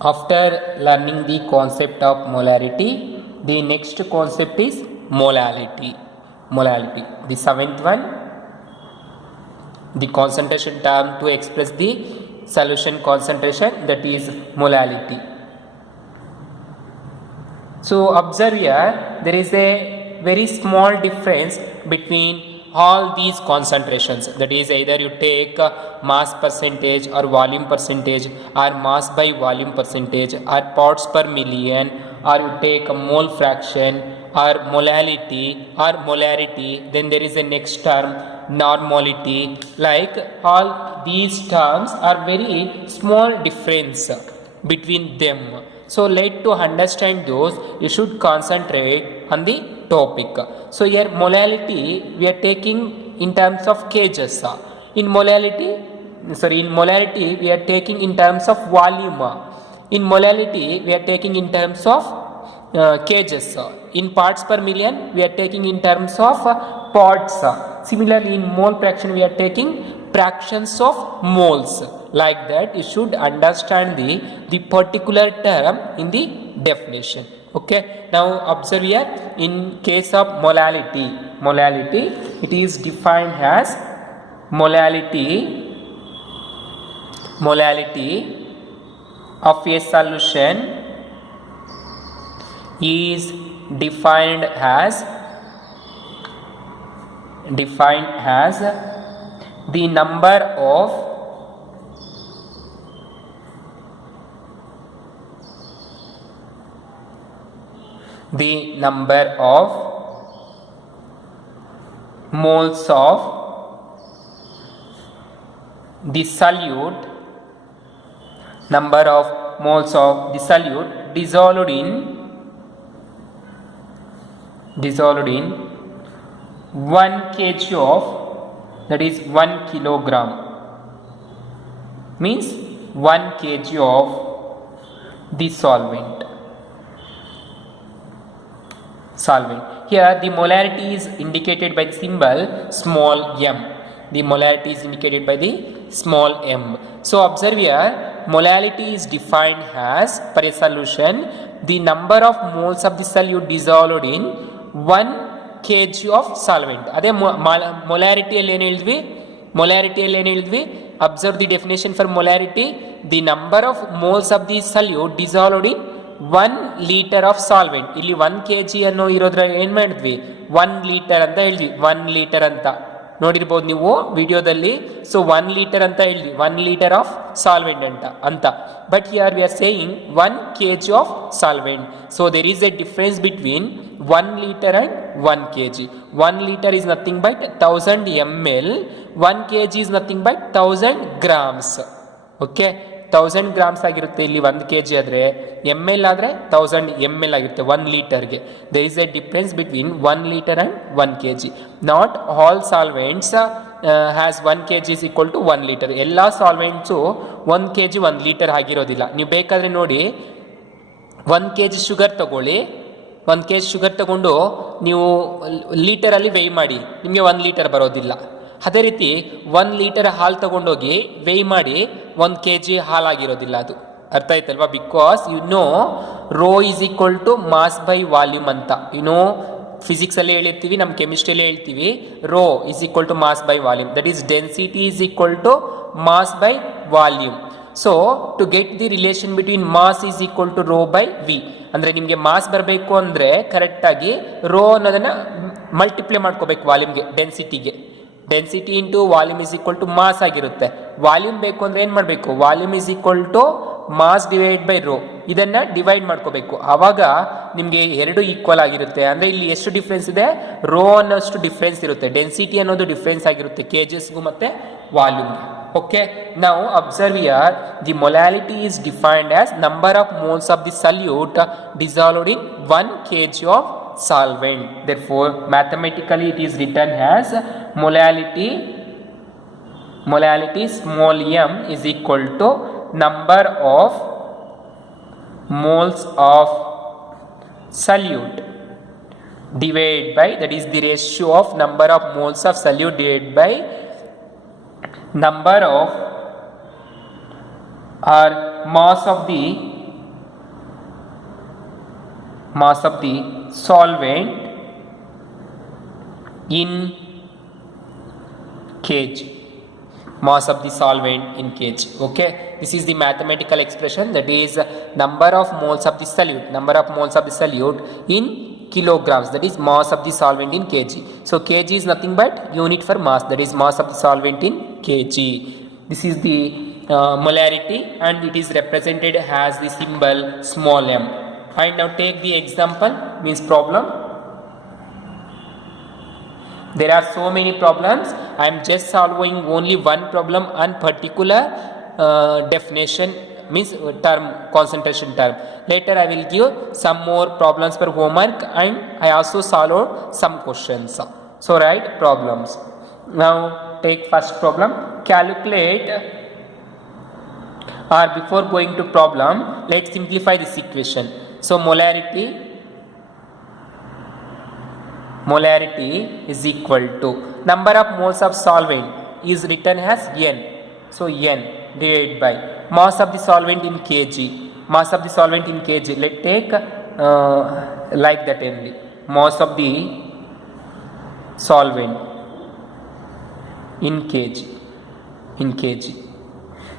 After learning the concept of molarity, the next concept is molality. Molality. The seventh one, the concentration term to express the solution concentration, that is molality. So observe here, there is a very small difference between all these concentrations, that is either you take mass percentage or volume percentage or mass by volume percentage or parts per million, or you take a mole fraction or molality or molarity. Then there is a next term, normality. Like all these terms are very small difference between them. So let to understand those, you should concentrate on the topic. So here molality we are taking in terms of kgs. In molarity we are taking in terms of volume. In molality we are taking in terms of kgs. In parts per million we are taking in terms of parts. Similarly in mole fraction we are taking fractions of moles. Like that you should understand the particular term in the definition. Okay, now observe here, in case of molality, it is defined as molality of a solution is defined as the number of moles of the solute, dissolved in 1 kg of, that is 1 kilogram, means 1 kg of the solvent. Here the molarity is indicated by the symbol small m. The molarity is indicated by the small m. So observe here, molality is defined as, for a solution, the number of moles of the solute dissolved in 1 kg of solvent. Ade molarity alli ಏನು ಹೇಳಿದ್ವಿ? Observe the definition for molarity, the number of moles of the solute dissolved in 1 liter of solvent. ಇಲ್ಲಿ 1 kg ಅನ್ನೋ ಇರೋದ್ರ ಏನು ಮಾಡಿದ್ವಿ, 1 litre ಅಂತ ಹೇಳಿದ್ವಿ. 1 litre ಅಂತ ನೋಡಿರ್ಬೋದು ನೀವು ವಿಡಿಯೋದಲ್ಲಿ. ಸೊ 1 ಲೀಟರ್ ಅಂತ ಹೇಳಿದ್ವಿ, 1 ಲೀಟರ್ ಆಫ್ ಸಾಲ್ವೆಂಟ್ ಅಂತ. But here we are saying 1 kg of solvent. So there is a difference between 1 liter and 1 kg. 1 liter is nothing but 1000 ml. 1 kg is nothing but 1000 grams. Okay, 1000 grams ಆಗಿರುತ್ತೆ ಇಲ್ಲಿ 1 kg ಆದರೆ, M L ಆದರೆ 1000 ml ಆಗಿರುತ್ತೆ 1 ಲೀಟರ್ಗೆ. There is a difference between 1 liter and 1 kg. Not all solvents has 1 kg is equal to 1 liter. ಎಲ್ಲ ಸಾಲ್ವೆಂಟ್ಸು 1 kg 1 litre ಆಗಿರೋದಿಲ್ಲ. ನೀವು ಬೇಕಾದರೆ ನೋಡಿ, 1 kg ಶುಗರ್ ತಗೊಳ್ಳಿ, 1 kg ಶುಗರ್ ತಗೊಂಡು ನೀವು ಲೀಟರಲ್ಲಿ ವೇಯ್ ಮಾಡಿ, ನಿಮಗೆ 1 ಲೀಟರ್ ಬರೋದಿಲ್ಲ. ಅದೇ ರೀತಿ 1 ಲೀಟರ್ ಹಾಲು ತಗೊಂಡೋಗಿ ವೇಯ್ ಮಾಡಿ 1 kg ಹಾಲಾಗಿರೋದಿಲ್ಲ ಅದು. ಅರ್ಥ ಆಯ್ತಲ್ವಾ? Because rho is equal to mass by volume ಅಂತ. ಫಿಸಿಕ್ಸಲ್ಲಿ ಹೇಳಿರ್ತೀವಿ, ನಮ್ಮ ಕೆಮಿಸ್ಟ್ರಿಯಲ್ಲಿ ಹೇಳ್ತೀವಿ, rho is equal to mass by volume. That is density is equal to mass by volume. So to get the relation between mass is equal to rho by V, ಅಂದರೆ ನಿಮಗೆ mass ಬರಬೇಕು ಅಂದರೆ ಕರೆಕ್ಟಾಗಿ ರೋ ಅನ್ನೋದನ್ನು multiply ಮಾಡ್ಕೋಬೇಕು ವಾಲ್ಯೂಮ್ಗೆ, ಡೆನ್ಸಿಟಿಗೆ. Density into volume is equal to mass ಆಗಿರುತ್ತೆ. ವಾಲ್ಯೂಮ್ ಬೇಕು ಅಂದರೆ ಏನು ಮಾಡಬೇಕು, volume is equal to mass divide by rho, ಇದನ್ನು ಡಿವೈಡ್ ಮಾಡ್ಕೋಬೇಕು. ಆವಾಗ ನಿಮಗೆ ಎರಡು ಈಕ್ವಲ್ ಆಗಿರುತ್ತೆ. ಅಂದರೆ ಇಲ್ಲಿ ಎಷ್ಟು ಡಿಫ್ರೆನ್ಸ್ ಇದೆ, ರೋ ಅನ್ನೋಷ್ಟು ಡಿಫ್ರೆನ್ಸ್ ಇರುತ್ತೆ, ಡೆನ್ಸಿಟಿ ಅನ್ನೋದು ಡಿಫ್ರೆನ್ಸ್ ಆಗಿರುತ್ತೆ ಕೆಜಿಸ್ಗೂ ಮತ್ತು ವಾಲ್ಯೂಮ್ಗೆ. Okay, now observe here, the molality is defined as number of moles of the solute dissolved in 1 kg of solvent. Therefore mathematically it is written as molality small m is equal to number of moles of solute divided by, that is the ratio of number of moles of solute divided by number of or mass of the mass of the solvent in kg, mass of the solvent in kg. Okay, this is the mathematical expression, that is number of moles of the solute, number of moles of the solute in kilograms, that is mass of the solvent in kg. So kg is nothing but unit for mass, that is mass of the solvent in kg. This is the molarity and it is represented as the symbol small m. And now take the example, means problem. There are so many problems. I am just solving only one problem on particular definition, means term, concentration term. Later I will give some more problems for homework and I also solved some questions. So write problems. Now take first problem. Calculate, or before going to problem, let's simplify this equation. So molarity is equal to number of moles of solvent is written as n. So n divided by mass of the solvent in kg. Mass of the solvent in kg. Let's take like that only. Mass of the solvent in kg.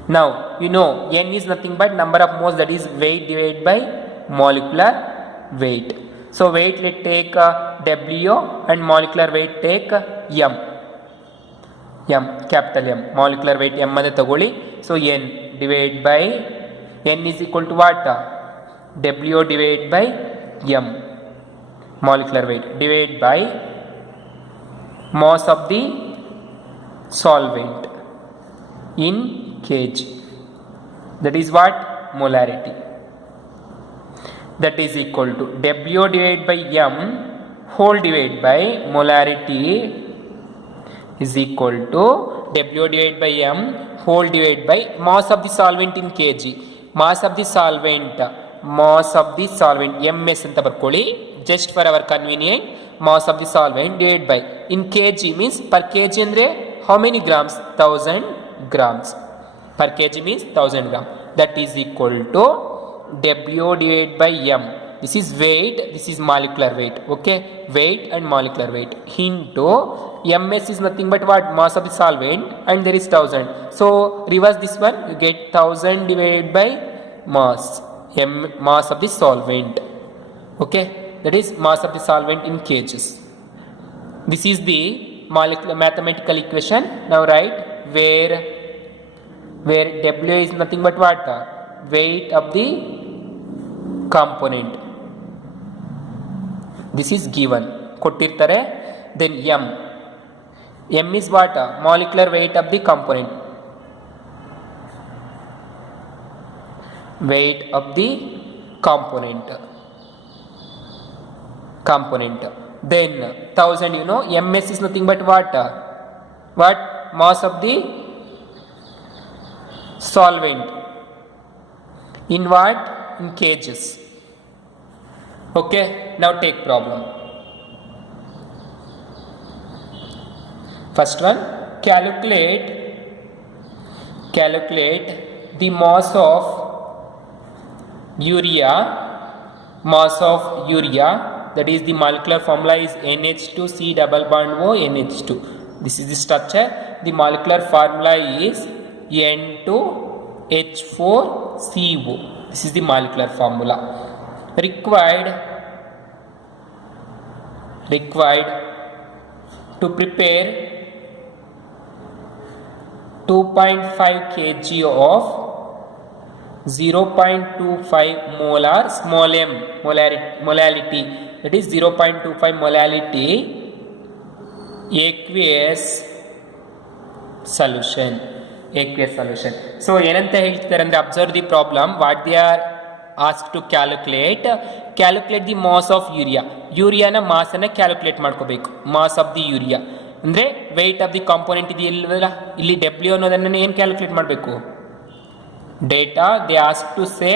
Now you know n is nothing but number of moles, that is weight divided by molecular weight. So weight, let's take W and molecular weight take M, capital M, molecular weight M ade tagoli. So n divided by n is equal to what? W divided by M, molecular weight, divided by mass of the solvent in kg, that is what? Molarity. That is equal to W divided by M whole divided by molarity is equal to W divided by M whole divided by mass of the solvent in kg. Mass of the solvent MS anta barkoli, just for our convenient. Mass of the solvent divided by in kg, means per kg andre how many grams? 1000 grams. Per kg means 1000 grams. That is equal to W divided by M. This is weight, this is molecular weight. Okay, weight and molecular weight into MS is nothing but what? Mass of the solvent, and there is 1000. So reverse this one, you get 1000 divided by mass, mass of the solvent. Okay, that is mass of the solvent in kgs. This is the molecular mathematical equation. Now write where W is nothing but what? Weight of the component. This is given, kottirtare. Then M is what? Molecular weight of the component, weight of the component. Then 1000, you know, MS is nothing but what? Mass of the solvent in what? In kgs. Okay, now take problem. First one, calculate the mass of urea, that is the molecular formula is NH2C double bond O NH2. This is the structure. The molecular formula is N2H4CO. This is the molecular formula. Required to prepare 2.5 kg of 0.25 molar small m molality, that is 0.25 molality aqueous solution. So ಏನಂತ ಹೇಳ್ತಿದ್ದಾರೆ ಅಂದರೆ, observe the problem. What they are ask to calculate the mass of ಯೂರಿಯಾನ ಮಾಸನ್ನು calculate ಮಾಡ್ಕೋಬೇಕು. Mass of the urea ಅಂದರೆ weight of the component ಇದೆಯಲ್ವಲ್ಲ, ಇಲ್ಲಿ W ಅನ್ನೋದನ್ನು ಏನು ಕ್ಯಾಲ್ಕುಲೇಟ್ ಮಾಡಬೇಕು? Data they ask to say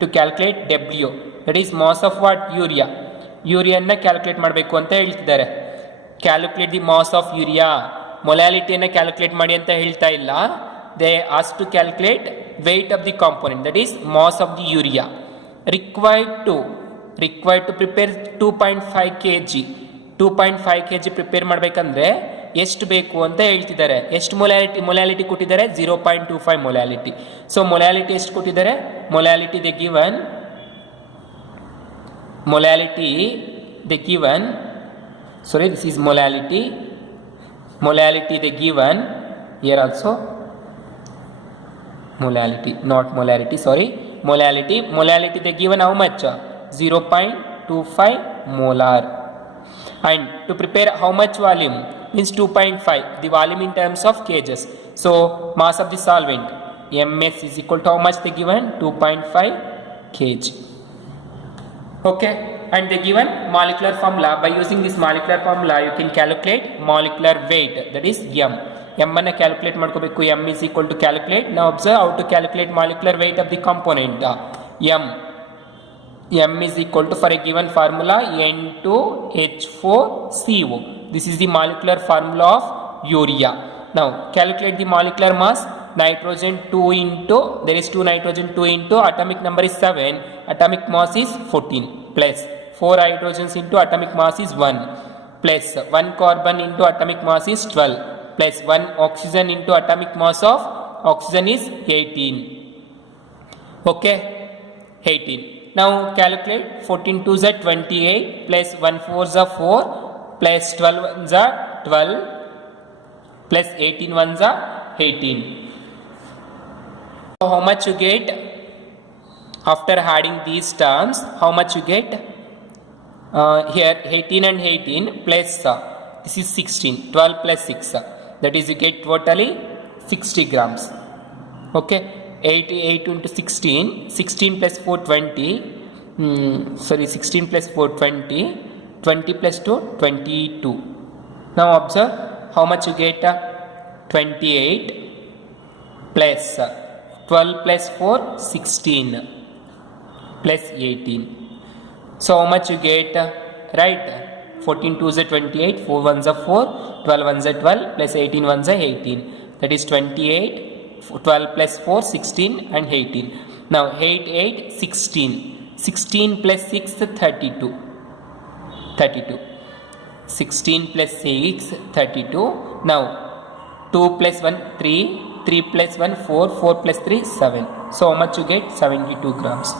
to calculate W, that is mass of what? ಯೂರಿಯಾನ ಕ್ಯಾಲ್ಕುಲೇಟ್ ಮಾಡಬೇಕು ಅಂತ ಹೇಳ್ತಿದ್ದಾರೆ. Calculate the mass of urea, ಮೊಲಾಲಿಟಿಯನ್ನು ಕ್ಯಾಲ್ಕುಲೇಟ್ ಮಾಡಿ ಅಂತ ಹೇಳ್ತಾ ಇಲ್ಲ. They ask to calculate weight of the component, that is mass of the urea. Required to required to prepare 2.5 kg 2.5 kg prepare ಮಾಡಬೇಕಂದ್ರೆ ಎಷ್ಟು ಬೇಕು ಅಂತ ಹೇಳ್ತಿದ್ದಾರೆ. ಎಷ್ಟು ಮೊಲಾಲಿಟಿ ಕೊಟ್ಟಿದ್ದಾರೆ? 0.25 ಮೊಲಾಲಿಟಿ. ಸೊ ಮೊಲಾಲಿಟಿ ಎಷ್ಟು ಕೊಟ್ಟಿದ್ದಾರೆ? Molality they given sorry, this is molality they given here also. Molality they given how much? 0.25 molar. And to prepare how much volume? Means 2.5, the volume in terms of kgs. So mass of the solvent ms is equal to how much they given? 2.5 kg. Okay, and they given molecular formula. By using this molecular formula you can calculate molecular weight, that is m. m ಅನ್ನು calculate ಮಾಡ್ಕೋಬೇಕು. m is equal to calculate. Now observe how to calculate molecular weight of the component. m is equal to, for a given formula, N2H4CO. This is the molecular formula of urea. Now calculate the molecular mass. Nitrogen 2 into, there is 2 nitrogen, 2 into atomic number is 7, atomic mass is 14, plus 4 hydrogens into atomic mass is 1, plus 1 carbon into atomic mass is 12, plus 1 oxygen into atomic mass of oxygen is 18. Okay, 18. Now calculate 14 2s are 28, plus 1 4s are 4, plus 12 1s are 12, plus 18 1s are 18. So how much you get after adding these terms? How much you get? Here 18 and 18 plus this is 16, 12 plus 6, that is you get totally 60 grams. Okay, 8 into 16, 16 plus 4 20, 16 plus 4 20, 20 plus 2 22. Now observe how much you get? 28 plus 12 plus 4 16 plus 18. So how much you get? Right, 14 2s are 28, 4 1s are 4, 12 1s are 12, plus 18 1s are 18, that is 28, 12 plus 4 16 and 18. Now 8 8 16, 16 plus 6 32, 16 plus 6 32. Now 2 plus 1 3, 3 plus 1 4, 4 plus 3 7. So how much you get? 72 grams.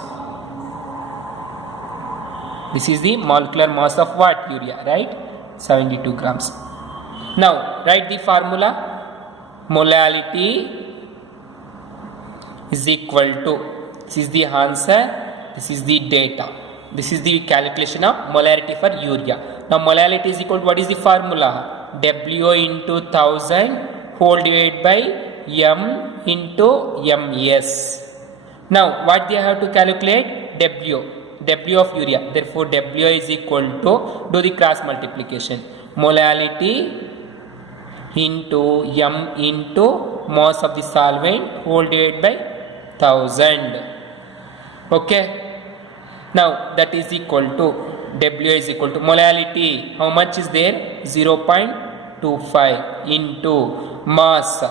This is the molecular mass of what? Urea, right? 72 grams. Now write the formula. Molality is equal to, this is the answer, this is the data, this is the calculation of molarity for urea. Now molality is equal to, what is the formula? W into 1000 whole divided by m into ms. Now what they have to calculate? W of urea. Therefore W is equal to, do the cross multiplication, molality into m into mass of the solvent whole divided by 1000. Okay, now that is equal to, W is equal to molality, how much is there? 0.25 into mass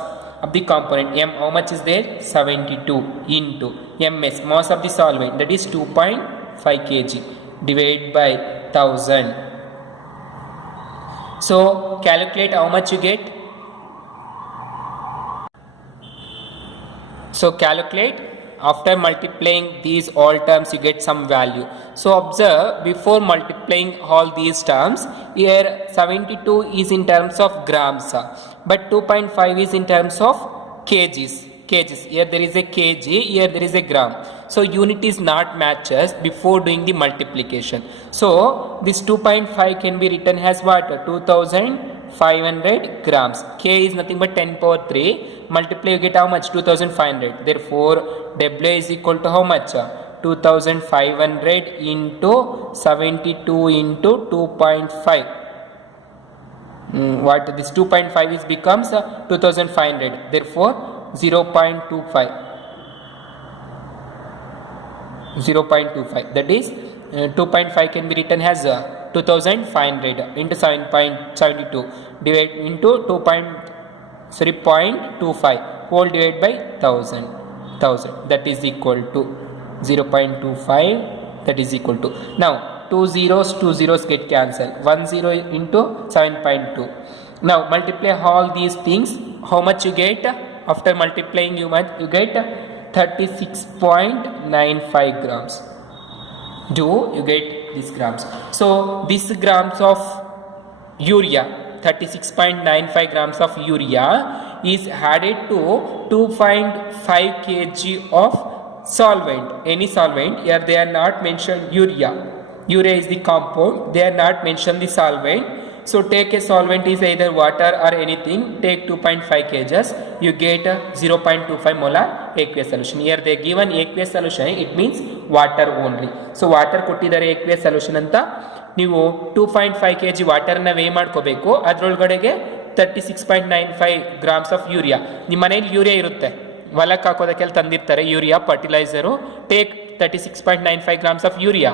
of the component m, how much is there? 72 into ms, mass of the solvent, that is 2.5 kg, divided by 1000. So calculate how much you get. So calculate, after multiplying these all terms you get some value. So observe, before multiplying all these terms, here 72 is in terms of grams, but 2.5 is in terms of kgs. Here there is a kg, here there is a gram. So unit is not matches before doing the multiplication. So this 2.5 can be written as what? 2500 grams. K is nothing but 10 power 3. Multiply, you get how much? 2500. Therefore W is equal to how much? 2500 into 72 into 2.5. What this 2.5 is becomes 2500. Therefore 0.25, that is 2.5 can be written as 2500 into 7.72 divided into 0.25 whole divided by 1000, that is equal to 0.25 that is equal to, now 2 zeros get cancelled, 1 0 into 7.2. Now multiply all these things, how much you get? After multiplying you get 36.95 grams. You get these grams. So this grams of urea, 36.95 grams of urea is added to 2.5 kg of solvent, any solvent. Here they are not mentioned urea. Urea is the compound, they are not mentioned the solvent. So take a solvent is either water or anything, take 2.5 kgs, you get 0.25 molar aqueous solution. Here they given aqueous solution, it means water only. So water ಕೊಟ್ಟಿದ್ದಾರೆ aqueous solution ಅಂತ, ನೀವು 2.5 kg ವಾಟರ್ನ way ಮಾಡ್ಕೋಬೇಕು, ಅದರೊಳಗಡೆಗೆ 36.95 grams of urea. ನಿಮ್ಮ ಮನೇಲಿ urea ಇರುತ್ತೆ, ಹೊಲಕ್ಕೆ ಹಾಕೋದಕ್ಕೆಲ್ಲ ತಂದಿರ್ತಾರೆ urea fertiliser. Take 36.95 grams of urea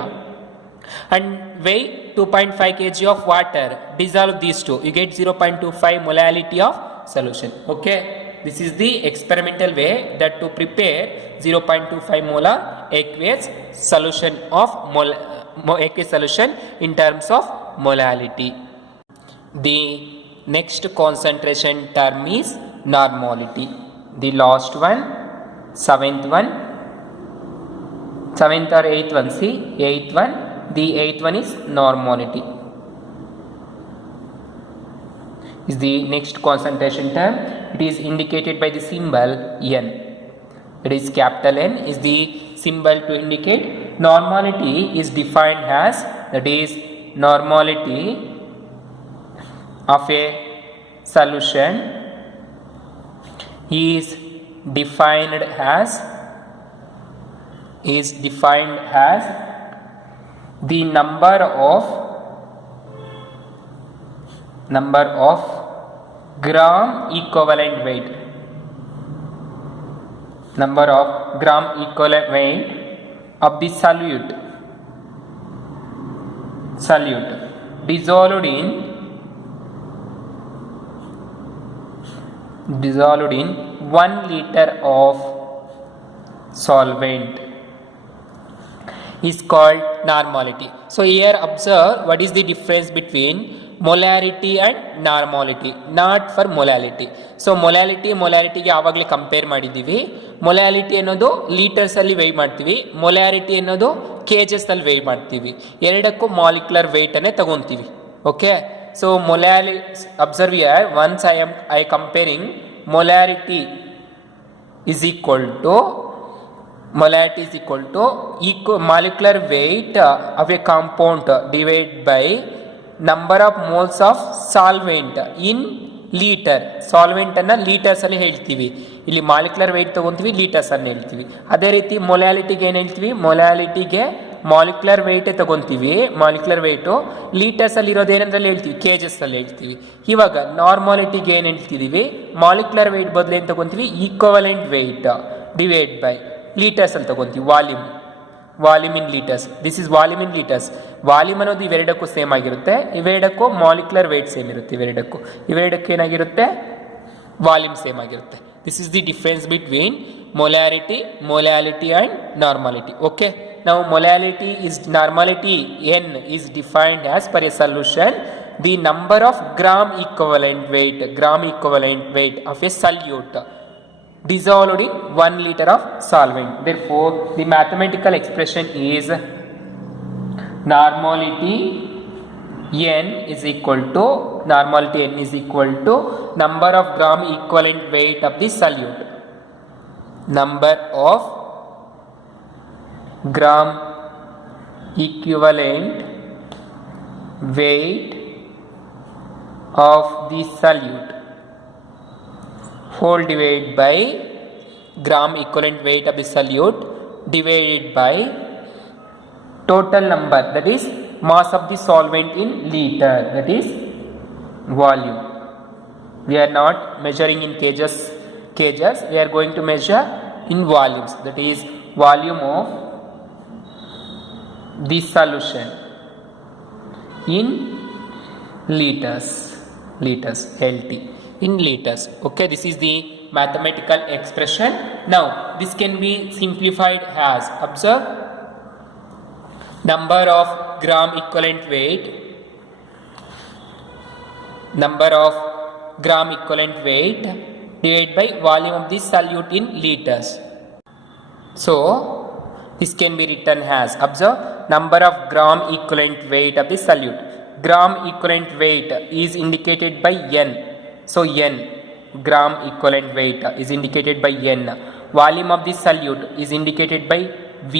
and weigh 2.5 kg of water, dissolve these two, you get 0.25 molality of solution. Okay, this is the experimental way that to prepare 0.25 molar aqueous solution of aqueous solution in terms of molality. The next concentration term is normality. The last one, seventh or eighth one, see, eighth one, the eighth one is normality. Is the next concentration term. It is indicated by the symbol N. It is capital N is the symbol to indicate. Normality is defined as, that is normality of a solution is defined as the number of gram equivalent weight, number of gram equivalent weight of the solute dissolved in 1 liter of solvent is called normality. So here observe what is the difference between molarity and normality, not for molality. So ಮೊಲಾರಿಟಿಗೆ ಆವಾಗಲೇ compare ಮಾಡಿದ್ದೀವಿ. Molarity ಅನ್ನೋದು ಲೀಟರ್ಸಲ್ಲಿ weigh ಮಾಡ್ತೀವಿ, molarity ಅನ್ನೋದು ಕೇಜಸ್ಸಲ್ಲಿ weigh ಮಾಡ್ತೀವಿ. ಎರಡಕ್ಕೂ molecular ವೆಯ್ಟನ್ನೇ ತಗೊತೀವಿ. Okay, so observe here, once I comparing molarity is equal to molecular weight of a compound divided by number of moles of solvent in liter. Solvent ಅನ್ನ litres ಅಲ್ಲಿ ಹೇಳ್ತೀವಿ, ಇಲ್ಲಿ molecular weight ತಗೊಂತೀವಿ, litres ಅನ್ನು ಹೇಳ್ತೀವಿ. ಅದೇ ರೀತಿ ಮೊಲಾಲಿಟಿಗೆ ಏನು ಹೇಳ್ತೀವಿ, ಮೊಲಾಲಿಟಿಗೆ ಮಾಲಿಕ್ಯುಲರ್ ವೆಯ್ಟೇ ತಗೊಂತೀವಿ, ಮಾಲಿಕ್ಯುಲರ್ ವೆಯ್ಟು ಲೀಟರ್ಸ್ ಅಲ್ಲಿ ಇರೋದು ಏನಂದ್ರಲ್ಲಿ ಹೇಳ್ತೀವಿ, ಕೇಜಸ್ ಅಲ್ಲಿ ಹೇಳ್ತೀವಿ. ಇವಾಗ ನಾರ್ಮಾಲಿಟಿಗೆ ಏನು ಹೇಳ್ತಿದೀವಿ, ಮಾಲಿಕ್ಯುಲರ್ ವೆಯ್ಟ್ ಬದಲು ಏನು ತಗೊಂತೀವಿ, equivalent weight divide by litres ಅಲ್ಲಿ ತಗೊಂತೀವಿ, volume in litres. This is volume in litres. Volume ಅನ್ನೋದು ಇವೆರಡಕ್ಕೂ ಸೇಮ್ ಆಗಿರುತ್ತೆ, ಇವೆರಡಕ್ಕೂ ಮಾಲಿಕ್ಯುಲರ್ ವೆಯ್ಟ್ ಸೇಮ್ ಇರುತ್ತೆ, ಇವೆರಡಕ್ಕೂ ಏನಾಗಿರುತ್ತೆ, ವಾಲ್ಯೂಮ್ ಸೇಮ್ ಆಗಿರುತ್ತೆ. This is the difference between molality and normality. Okay, now molality is normality N is defined as per a solution the number of gram equivalent weight of a solute dissolved in 1 liter of solvent. Therefore the mathematical expression is normality N is equal to number of gram equivalent weight of the solute, number of gram equivalent weight of the solute whole divided by gram equivalent weight of the solute divided by total number, that is mass of the solvent in liter, that is volume. We are not measuring in kgs, we are going to measure in volumes, that is volume of the solution in liters, LT in liters. Okay, this is the mathematical expression. Now this can be simplified as, observe, number of gram equivalent weight, number of gram equivalent weight divided by volume of the solute in liters. So this can be written as, observe, number of gram equivalent weight of the solute. Gram equivalent weight is indicated by N. So N, gram equivalent weight is indicated by N. Volume of the solute is indicated by V.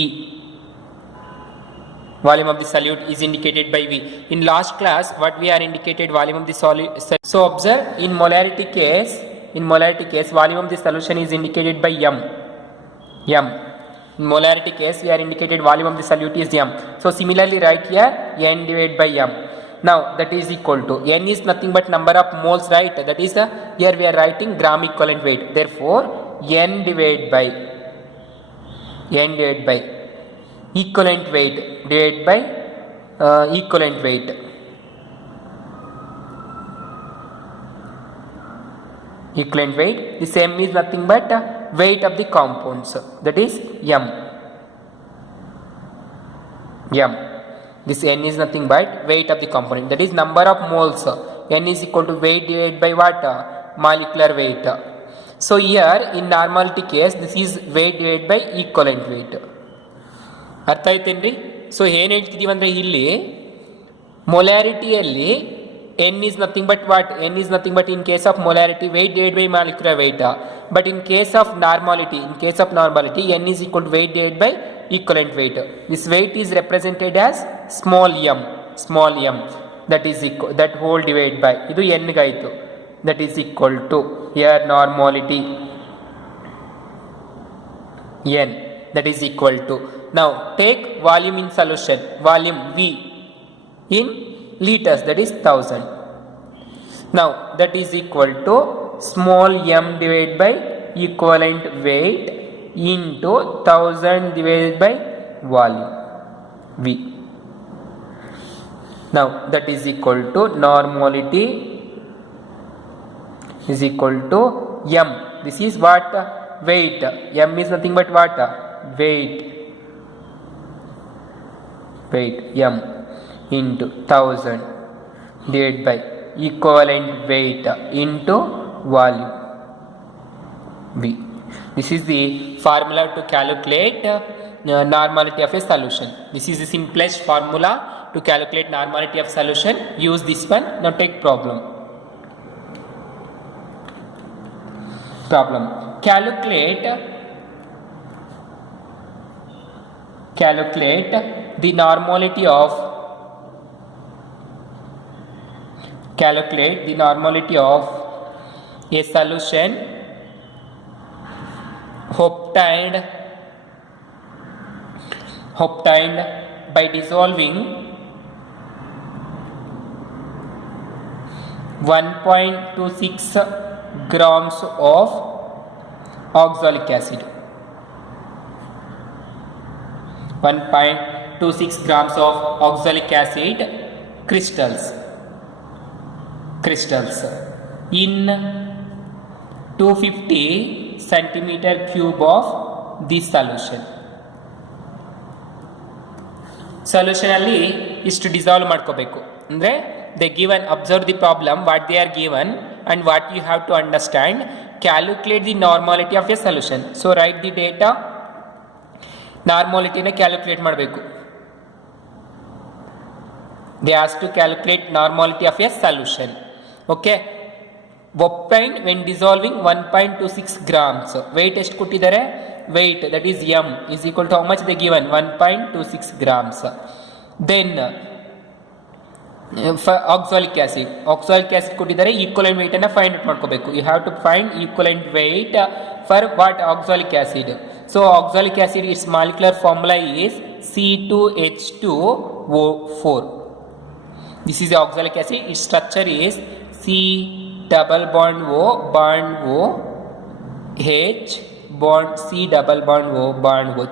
Volume of the solute is indicated by V. In last class, what we are indicated volume of the solute. So observe, in molarity case, volume of the solution is indicated by M. M. In molarity case, we are indicated volume of the solute is M. So similarly, write here N divided by M. Now that is equal to, N is nothing but number of moles, right? That is here we are writing gram equivalent weight. Therefore, N divided by equivalent weight divided by equivalent weight. Equivalent weight. This M is nothing but weight of the compounds. That is M. M. This N is nothing but weight of the component. That is number of moles. N is equal to weight divided by what? Molecular weight. So here in normality case, this is weight divided by equivalent weight. ಅರ್ಥ ಆಯ್ತೇನ್ರಿ? So ಏನು ಹೇಳ್ತಿದ್ದೀವಿ ಅಂದರೆ ಇಲ್ಲಿ ಮೊಲಾರಿಟಿಯಲ್ಲಿ N is nothing but what? N is nothing but in case of molarity weight divided by molecular weight. But in case of normality, N is equal to weight divided by equivalent weight. This weight is represented as small m. That is equal, that whole divided by, ಇದು N ಗಾಯಿತು. That is equal to, here normality N. That is equal to. Now take volume in solution, volume V in liters, that is 1000. Now that is equal to small m divided by equivalent weight into 1000 divided by volume V. Now that is equal to normality is equal to m. This is what? Weight. M is nothing but what? Weight m into 1000 divided by equivalent weight into volume V. This is the formula to calculate normality of a solution. This is the simplest formula to calculate normality of solution. Use this one. Now take problem. Calculate the normality of a solution obtained by dissolving 1.26 grams of oxalic acid. 1.26 grams of oxalic acid crystals in 250 centimeter cube of this solution. Solution ಅಲ್ಲಿ ಇಷ್ಟು dissolve ಮಾಡ್ಕೋಬೇಕು. ಅಂದರೆ they given, observe the problem what they are given and what you have to understand. Calculate the normality of a solution. So write the data. ನಾರ್ಮಾಲಿಟಿನ calculate ಮಾಡಬೇಕು. They has to calculate normality of a solution. Okay, obtain when dissolving 1.26 grams. Weight ಎಷ್ಟು ಕೊಟ್ಟಿದ್ದಾರೆ? Weight that is m is equal to how much they given? 1.26 grams. Then oxalic acid ಕೊಟ್ಟಿದ್ದಾರೆ. Equivalent weight ಅನ್ನು find out ಮಾಡ್ಕೋಬೇಕು. You have to find equivalent weight for what? Oxalic acid. So oxalic acid, its molecular formula is C2H2O4. This is the oxalic acid. Its structure is C double bond O bond O H bond C double bond O bond O.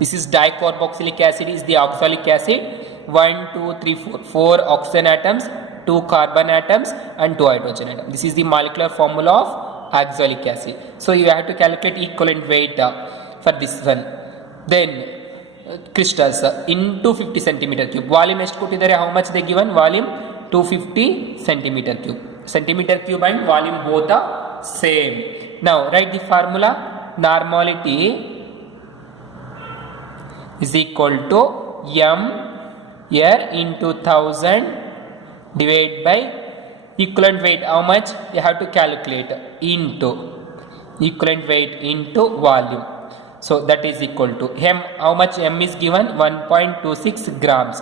This is dicarboxylic acid is the oxalic acid. 1 2 3 4 oxygen atoms, 2 carbon atoms and 2 hydrogen atoms. This is the molecular formula of oxalic acid. So you have to calculate equivalent weight for this one. Then crystals into 50 centimeter cube. Volume ಎಷ್ಟು ಕೊಟ್ಟಿದ್ದಾರೆ, how much they given? Volume 250 centimeter cube. Centimeter cube and volume both are same. Now write the formula. Normality is equal to m air into 1000 divided by equivalent weight. How much you have to calculate? Into equivalent weight into volume. So that is equal to m. How much m is given? 1.26 grams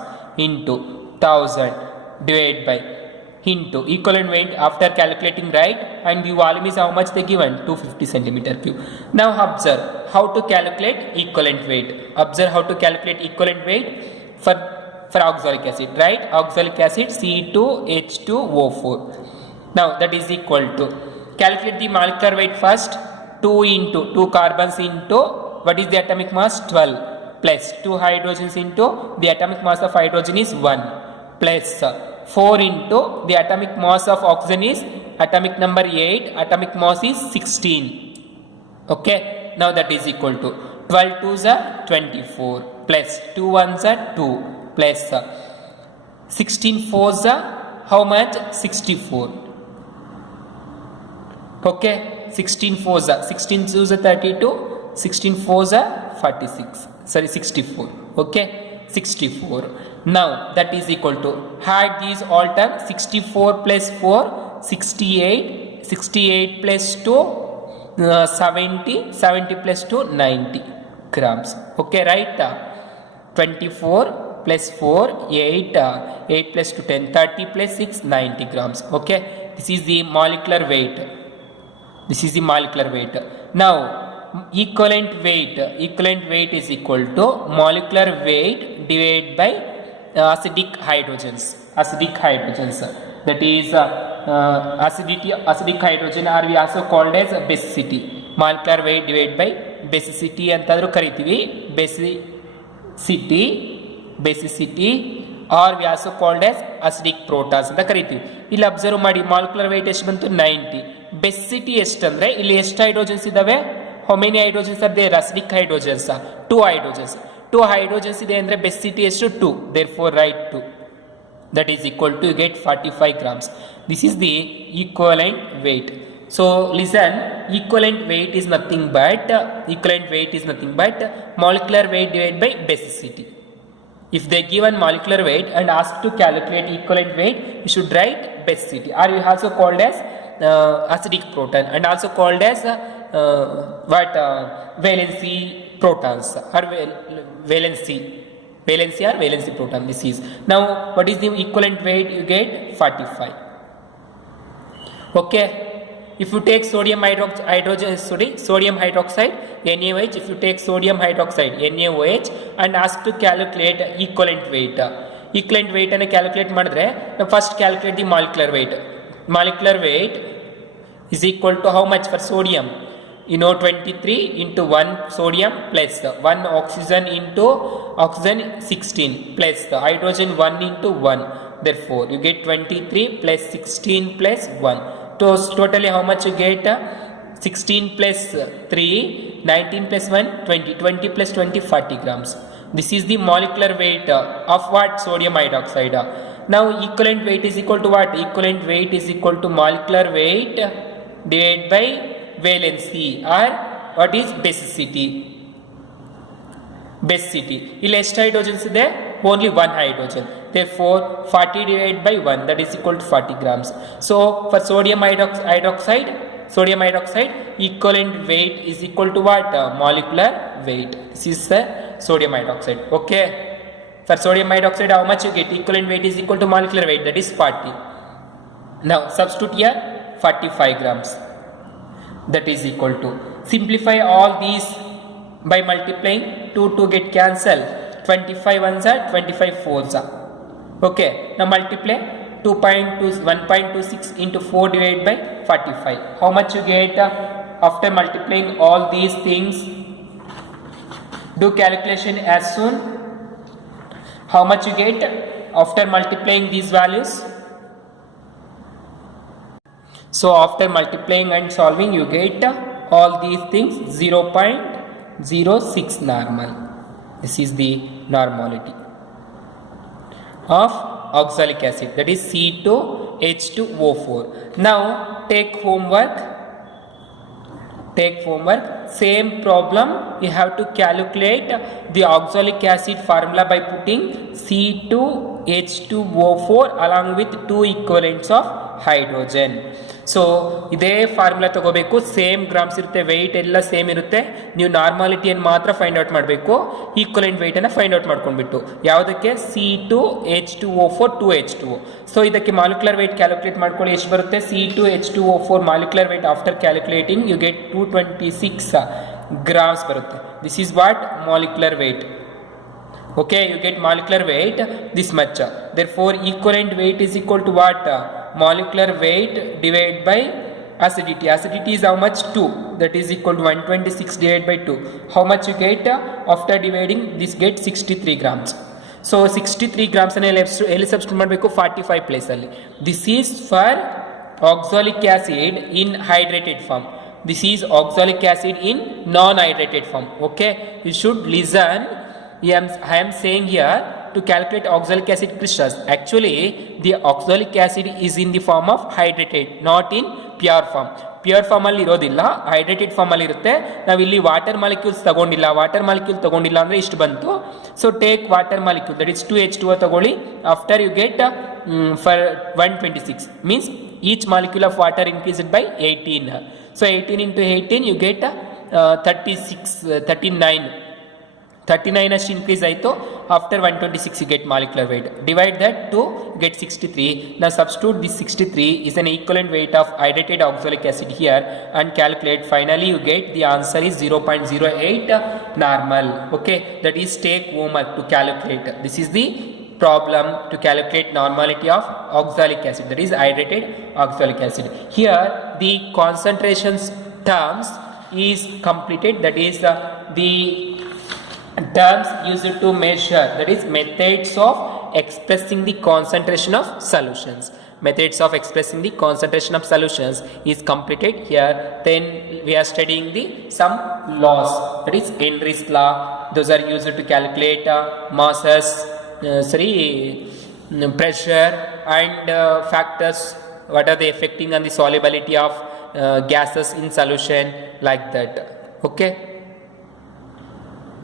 into 1000 divided by into equivalent weight after calculating, right? And the volume is how much they given? 250 centimeter cube. Now observe how to calculate equivalent weight. Observe how to calculate equivalent weight for oxalic acid, right? Oxalic acid C2H2O4. Now that is equal to, calculate the molecular weight first. 2 into 2 carbons into what is the atomic mass? 12 plus 2 hydrogens into the atomic mass of hydrogen is 1 plus 4 into the atomic mass of oxygen is atomic number 8, atomic mass is 16. Okay, now that is equal to 12 2s are 24 plus 2 1s are 2 plus 16 4s are how much? 64. Okay, 16 4s are 16 2s are 32, 16 4s are 46. Sorry, 64. Okay, 64. Now that is equal to, add these all terms. 64 plus 4 68, 68 plus 2 70, 70 plus 2 90 grams. Okay, right? 24 plus 4 8, 8 plus 2 10, 30 plus 6 90 grams. Okay, this is the molecular weight. This is the molecular weight. Now equivalent weight is equal to molecular weight divided by acidic hydrogens. That is acidic hydrogen, or we also called as basicity. Molecular weight divided by basicity ಅಂತಂದ್ರೂ ಕರಿತೀವಿ. basicity or we also called as acidic protons ಅಂತ ಕರಿತೀವಿ. ಇಲ್ಲಿ observe ಮಾಡಿ, molecular weight ಎಷ್ಟು ಬಂತು? 90. basicity ಎಷ್ಟು ಅಂದ್ರೆ ಇಲ್ಲಿ ಎಷ್ಟು ಹೈಡ್ರೋಜನ್ಸ್ ಇದಾವೆ? how many hydrogens are there? acidic hydrogens, 2 hydrogens. 2 hydrogens ಇದೆ ಅಂದ್ರೆ basicity ಎಷ್ಟು? 2. therefore write 2. that is equal to, you get 45 grams. This is the equivalent weight. So listen, equivalent weight is nothing but molecular weight divided by basicity. If they given molecular weight and asked to calculate equivalent weight, you should write basicity, or you also called as acidic proton, and also called as valency protons, or valency proton. This is, now what is the equivalent weight? You get 45. Okay, if you take sodium hydroxide NaOH, if you take sodium hydroxide NaOH and ask to calculate equivalent weight ಅನ್ನು calculate ಮಾಡಿದ್ರೆ, first calculate the molecular weight is equal to how much for sodium? 23 into 1 sodium plus 1 oxygen into oxygen 16 plus the hydrogen 1 into 1. Therefore you get 23 plus 16 plus 1. So totally how much you get? 16 plus 3, 19 plus 1, 20. 20 plus 20, 40 grams. This is the molecular weight of what? Sodium hydroxide. Now equivalent weight is equal to what? Equivalent weight is equal to molecular weight divided by valency, or what is basicity. ಇಲ್ಲಿ ಎಷ್ಟು hydrogens ಇದೆ? only 1 hydrogen. Therefore 40 divided by 1, that is equal to 40 grams. So for sodium hydroxide equivalent weight is equal to what? Molecular weight. This is the sodium hydroxide. Okay, for sodium hydroxide how much you get? Equivalent weight is equal to molecular weight, that is 40. Now substitute here 45 grams. That is equal to, simplify all these by multiplying. 2 get cancelled, 25 ones are 25 fours are. Okay, now multiply 1.26 into 4 divided by 45. How much you get after multiplying all these things? Do calculation as soon. How much you get after multiplying these values? So after multiplying and solving, you get all these things 0.06 normal. This is the normality of oxalic acid, that is C2H2O4. Now take homework. Same problem, you have to calculate the oxalic acid formula by putting C2H2O4 along with 2 equivalents of hydrogen. So ಇದೇ formula ತಗೋಬೇಕು. Same grams ಇರುತ್ತೆ, weight ಎಲ್ಲ same ಇರುತ್ತೆ. ನೀವು ನಾರ್ಮಾಲಿಟಿಯನ್ನು ಮಾತ್ರ find out ಮಾಡಬೇಕು, equivalent ವೆಯ್ಟನ್ನು find out ಮಾಡ್ಕೊಂಡ್ಬಿಟ್ಟು. ಯಾವುದಕ್ಕೆ? C2H2O4 2H2O. ಸೊ ಇದಕ್ಕೆ ಮಾಲಿಕ್ಯುಲರ್ ವೆಯ್ಟ್ ಕ್ಯಾಲ್ಕುಲೇಟ್ ಮಾಡ್ಕೊಳ್ಳಿ. ಎಷ್ಟು ಬರುತ್ತೆ? C2H2O4 molecular weight after calculating you get 226 grams ಬರುತ್ತೆ. This is what molecular weight. Okay, you get molecular weight this much. Therefore, equivalent weight is equal to what? Molecular weight divided by acidity. Acidity is how much? 2. That is equal to 126 divided by 2. How much you get? After dividing, this gets 63 grams. So 63 grams ಎಲ್ಲಿ substitute ಮಾಡಬೇಕು? 45 place ಅಲ್ಲಿ. This is for oxalic acid in hydrated form. This is oxalic acid in non-hydrated form. Okay, you should listen. I am saying here to calculate oxalic acid crystals. Actually, the oxalic acid is in the form of hydrated, not in pure form. Pure ಫಾರ್ಮಲ್ಲಿ ಇರೋದಿಲ್ಲ, hydrated ಫಾರ್ಮಲ್ಲಿ ಇರುತ್ತೆ. ನಾವಿಲ್ಲಿ water molecules ತಗೊಂಡಿಲ್ಲ ಅಂದರೆ ಇಷ್ಟು ಬಂತು. So take water molecule, that is 2H2O ತಗೊಳ್ಳಿ. After you get for 126 means each molecule of water increased by 18. So 18 into 18 you get 39 ಅಷ್ಟು ಇನ್ಕ್ರೀಸ್ ಆಯಿತು. After 126 you get molecular weight. Divide that to get 63. Now substitute this 63 is an equivalent weight of hydrated oxalic acid here and calculate. Finally you get the answer is 0.08 normal. Okay, that is take homework to calculate. This is the problem to calculate normality of oxalic acid, that is hydrated oxalic acid. Here the concentrations terms is completed, that is the terms used to measure, that is methods of expressing the concentration of solutions. Methods of expressing the concentration of solutions is completed here. Then we are studying the some laws, that is Henry's law. Those are used to calculate masses, pressure and factors, what are they affecting on the solubility of gases in solution, like that. Okay.